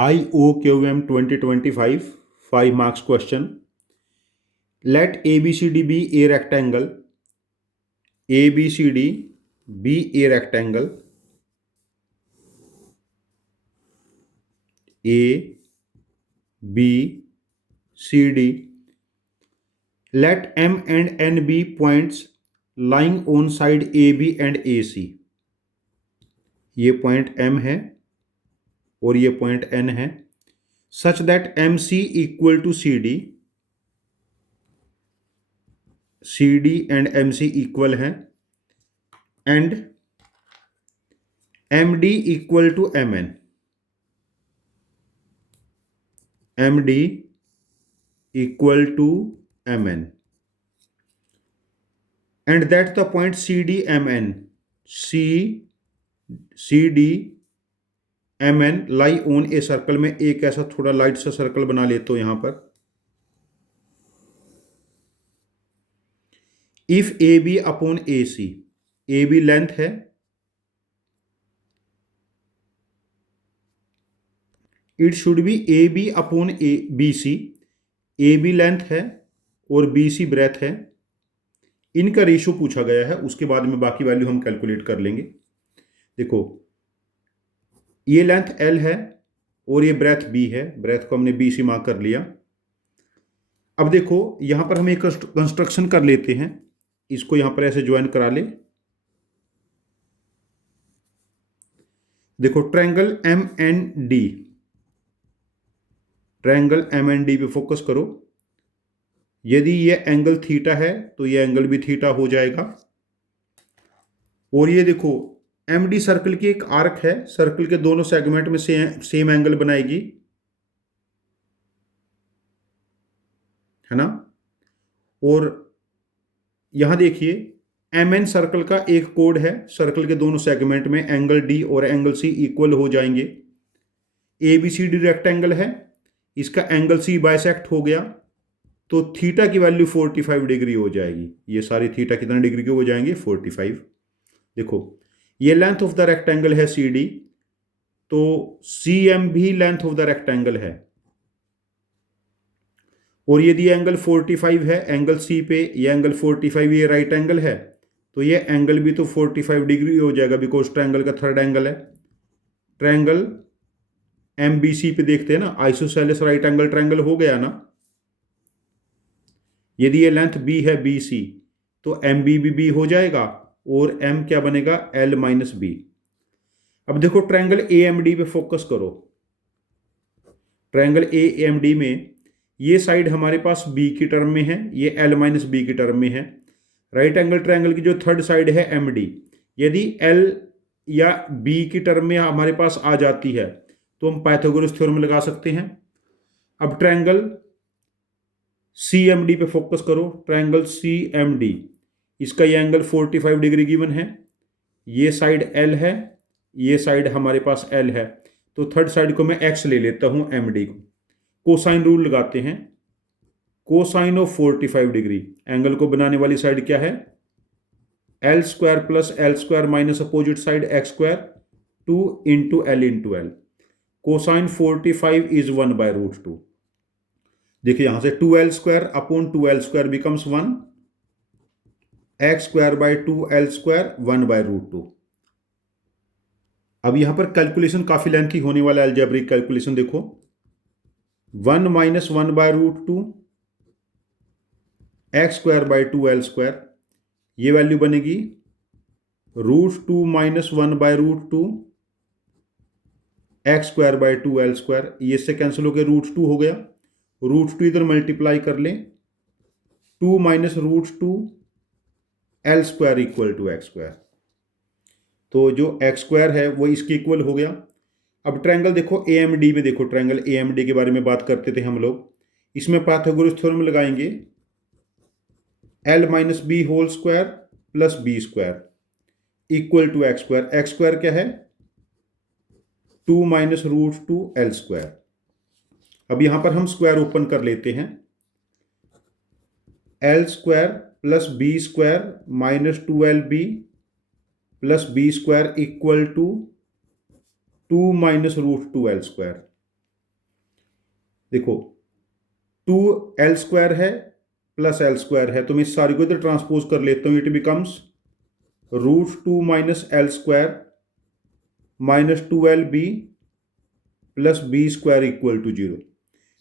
IOQM 2025 5 marks question. Let ABCD be a rectangle. ABCD be a rectangle. A B C D. Let M and N be points lying on side AB and AC. ये point M है और ये point N है. Such that MC equal to CD. CD and MC equal हैं. And MD equal to MN. MD equal to MN. And that the point CDMN. CDMN lie on a circle. में एक ऐसा थोड़ा light सा circle बना लेता हूं यहां पर. If AB upon AC. AB length है. It should be AB upon BC. AB length है और BC ब्रेथ है. इनका रेशियो पूछा गया है. उसके बाद में बाकी वैल्यू हम कैलकुलेट कर लेंगे. देखो ये लेंथ L है और ये ब्रेथ B है. ब्रेथ को हमने BC मार्क कर लिया. अब देखो यहां पर हम एक कंस्ट्रक्शन कर लेते हैं. इसको यहां पर ऐसे ज्वाइन करा ले. देखो ट्रायंगल MND. ट्रायंगल MND पे फोकस करो. यदि ये एंगल थीटा है तो ये एंगल भी थीटा हो जाएगा. और ये देखो MD सर्कल की एक आर्क है. सर्कल के दोनों सेगमेंट में सेम एंगल बनाएगी, है ना. और यहां देखिए MN सर्कल का एक कोड है. सर्कल के दोनों सेगमेंट में एंगल D और एंगल C इक्वल हो जाएंगे. ABCD रेक्टेंगल है. इसका एंगल C बाइसेक्ट हो गया तो थीटा की वैल्यू 45 डिग्री हो जाएगी. ये सारी थीटा कितना डिग्री के हो जाएंगे? 45. देखो ये लेंथ ऑफ द रेक्टेंगल है CD, तो CM भी लेंथ ऑफ द रेक्टेंगल है. और यदि एंगल 45 है एंगल C पे, ये एंगल 45 ये राइट एंगल है, तो ये एंगल भी तो 45 डिग्री हो जाएगा बिकॉज ट्रायंगल का थर्ड एंगल है. ट्रायंगल MBC पे देखते हैं ना, आइसोसेलेस राइट एंगल ट्रायंगल हो गया ना. यदि ये लेंथ B है BC तो MB भी B हो जाएगा और M क्या बनेगा? L minus B. अब देखो ट्रायंगल AMD पे फोकस करो. ट्रायंगल AMD में ये साइड हमारे पास B की टर्म में है, ये L माइनस B की टर्म में है. राइट एंगल ट्रायंगल की जो थर्ड साइड है MD, यदि L या B की टर्म में हमारे पास आ जाती है तो हम पाइथागोरस थ्योरम लगा सकते हैं. अब ट्रायंगल CMD पे फोकस करो. ट्रायंगल CMD, इसका ये एंगल 45 डिग्री गिवन है. ये साइड L है, ये साइड हमारे पास L है, तो थर्ड साइड को मैं X ले लेता हूं MD को. कोसाइन रूल लगाते हैं. कोसाइन ऑफ 45 डिग्री, एंगल को बनाने वाली साइड क्या है? L square plus L square minus opposite side X square 2 into L into L. Cosine 45 is 1 by root 2. देखिए यहां से 2L square upon 2L square becomes 1. X square by 2L square 1 by root 2. अब यहां पर calculation काफी lengthy होने वाला है. अलजेब्रिक कैलकुलेशन देखो. 1 minus 1 by root 2 X square by 2L square, ये वैल्यू बनेगी root 2 minus 1 by root 2 X square by 2L square. ये इससे कैंसिल हो गया, रूट 2 हो गया. रूट 2 इधर मल्टीप्लाई कर लें. 2 minus root 2 L square equal to X square. तो जो X स्क्वायर है वो इसके इक्वल हो गया. अब ट्रायंगल देखो AMD में. देखो ट्रायंगल AMD के बारे में बात करते थे हम लोग. इसमें पाइथागोरस थ्योरम लगाएंगे. L minus B whole square plus B square equal to X square. X square क्या है? 2 माइनस रूट 2 L स्क्वायर. अब यहां पर हम स्क्वायर ओपन कर लेते हैं. L square plus B square minus 2LB plus B square equal to 2 minus root 2L square. देखो 2l² है प्लस l² है, तो मैं इस सारी को इधर ट्रांसपोज कर लेता हूँ। It becomes √2 minus l² minus 2lb plus b² equal to 0।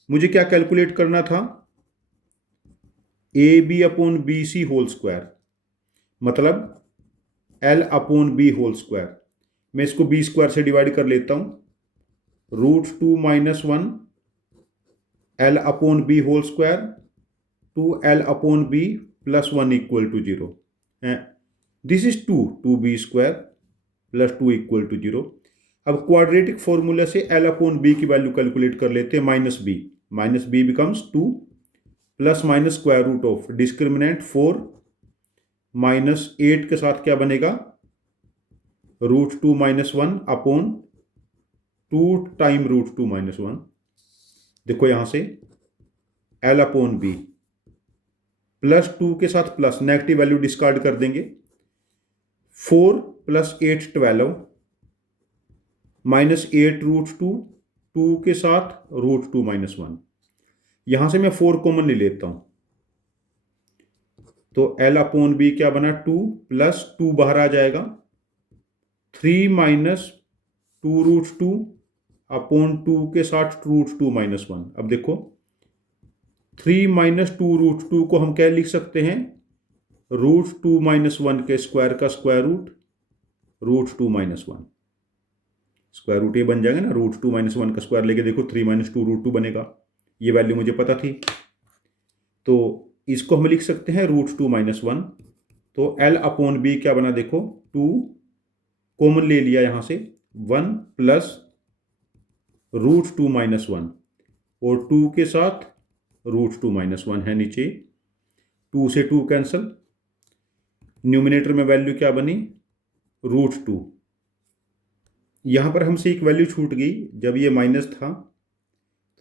मुझे क्या कैलकुलेट करना था? ab/bc होल स्क्वायर, मतलब l/b होल स्क्वायर। मैं इसको b² से डिवाइड कर लेता हूं। √2 minus 1 l/b whole square 2l/b plus 1 equal to 0। This is 2b² plus 2 equal to 0। अब क्वाड्रेटिक फॉर्मूला से l/b की वैल्यू कैलकुलेट कर लेते हैं, minus b becomes 2 plus minus square root of discriminant 4 minus 8 के साथ क्या बनेगा? √2 माइनस 1 अपॉन 2 टाइम √2 माइनस 1। देखो यहां से l/b प्लस 2 के साथ प्लस, नेगेटिव वैल्यू डिस्कार्ड कर देंगे। 4 प्लस 8 12 माइनस 8 √2, 2 के साथ √2 माइनस 1। यहां से मैं 4 कॉमन ले लेता हूं, तो l/b क्या बना? 2 प्लस 2 बाहर आ जाएगा, 3 माइनस 2 √2 अपॉन 2 के साथ √2 माइनस 1। अब देखो 3 माइनस 2 √2 को हम क्या लिख सकते हैं? √2 माइनस 1 के स्क्वायर का square root √2 minus 1। Square root ये बन जाएगा ना, √2 माइनस 1 का स्क्वायर लेके देखो 3 माइनस 2 √2 बनेगा। ये वैल्यू मुझे पता थी, तो इसको हम लिख सकते हैं √2 माइनस 1। तो l/b क्या बना? देखो 2 कॉमन ले लिया यहां से, 1 प्लस √2 माइनस 1 और 2 के साथ √2 माइनस 1 है नीचे। 2 से 2 कैंसल, न्यूमिनेटर में वैल्यू क्या बनी? √2। यहां पर हमसे एक वैल्यू छूट गई, जब ये माइनस था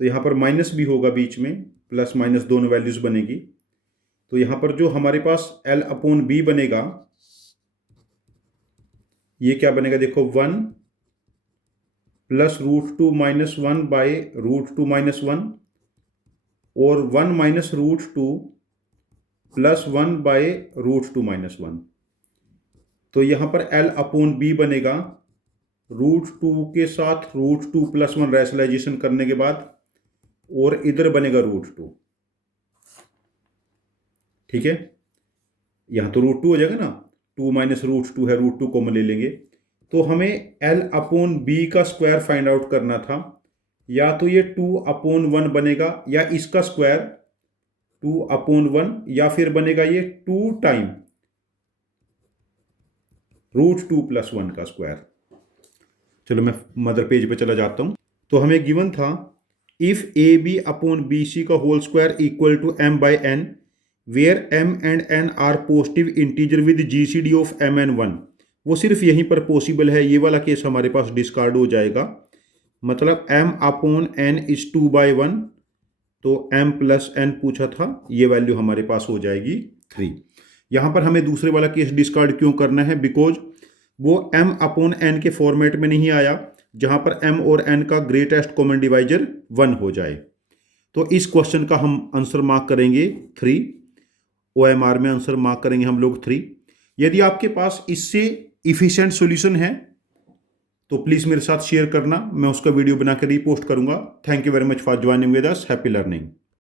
तो यहां पर माइनस भी होगा बीच में, प्लस माइनस दोनों वैल्यूज बनेगी। तो यहां पर जो हमारे पास l/b बनेगा, ये क्या बनेगा? देखो 1 प्लस √2 माइनस 1 बाय √2 माइनस 1 और 1 माइनस √2 प्लस 1 बाय √2 माइनस 1। तो यहां पर l/b बनेगा √2 के साथ √2 प्लस 1 रैशनलाइजेशन करने के बाद, और इधर बनेगा √2। ठीक है, यहां तो √2 हो जाएगा ना, 2 माइनस √2 है, √2 कॉमन ले लेंगे। तो हमें l/b का स्क्वायर फाइंड आउट करना था। या तो ये 2/1 बनेगा, या इसका स्क्वायर 2/1, या फिर बनेगा ये 2 टाइम √2 प्लस 1 का स्क्वायर। चलो मैं मदर पेज पे चला जाता हूं। तो हमें गिवन था इफ ab/bc का whole square equal to m/n where m and n are positive integer with GCD of mn1। वो सिर्फ यहीं पर पॉसिबल है, ये वाला केस हमारे पास डिस्कार्ड हो जाएगा। मतलब m/n इज 2/1, तो m प्लस n पूछा था, ये वैल्यू हमारे पास हो जाएगी 3। यहां पर हमें दूसरे वाला केस डिस्कार्ड क्यों करना है? बिकॉज वो m/n के फॉर्मेट में नहीं आया, जहां पर m और n का ग्रेटेस्ट कॉमन डिवाइजर 1 हो जाए। तो इस क्वेश्चन का हम आंसर मार्क करेंगे 3, OMR में आंसर मार्क करेंगे हम लोग 3। यदि आपके पास इससे इफिशिएंट सॉल्यूशन है तो प्लीज़ मेरे साथ शेयर करना, मैं उसका वीडियो बनाकर रीपोस्ट करूंगा। Thank you very much for joining with us. Happy learning.